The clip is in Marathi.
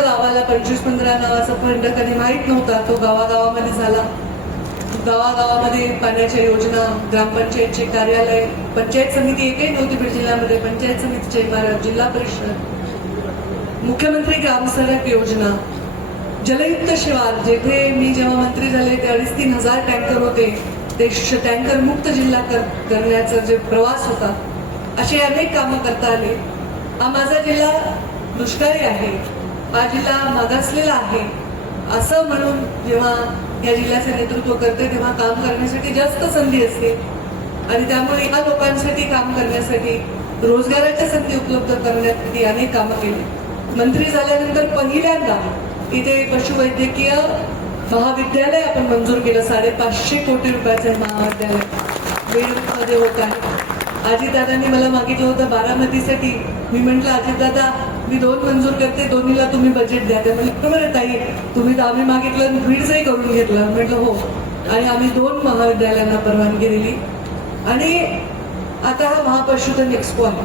गावाला 25-15 नावाचा फंड कधी माहीत नव्हता, तो गावागावामध्ये झाला. गावागावामध्ये पाण्याच्या योजना, ग्रामपंचायतचे कार्यालय, पंचायत समिती एकही नव्हती बीड जिल्ह्यामध्ये. पंचायत समितीचे इमारत, जिल्हा परिषद, मुख्यमंत्री ग्रामसडक योजना, जलयुक्त शिवार, जेथे मी जेव्हा मंत्री झाले ते 2,500-3,000 हजार टँकर होते, ते टँकर मुक्त जिल्हा करण्याचा जे प्रवास होता, असे अनेक कामं करता आले. हा माझा जिल्हा दुष्काळी आहे, हा जिल्हा मागासलेला आहे असं म्हणून जेव्हा या जिल्ह्याचे नेतृत्व करते तेव्हा काम करण्यासाठी जास्त संधी असते. आणि त्यामुळे या लोकांसाठी काम करण्यासाठी रोजगाराच्या संधी उपलब्ध करण्यासाठी अनेक कामं केली. मंत्री झाल्यानंतर पहिल्यांदा इथे पशुवैद्यकीय महाविद्यालय आपण मंजूर केलं. 550 कोटी रुपयाचं हे महाविद्यालय बीडमध्ये होत आहे. अजितदादांनी मला मागितलं होतं बारामतीसाठी. मी म्हटलं अजितदादा मी 2 मंजूर करते, दोन्हीला तुम्ही बजेट द्या. ते म्हणजे बरोबर आहे ताई, तुम्ही तर आम्ही मागितलं बीडचंही करून घेतलं. म्हटलं हो. आणि आम्ही 2 महाविद्यालयांना परवानगी दिली. आणि आता हा महापशुधन एक्स्पो आहे.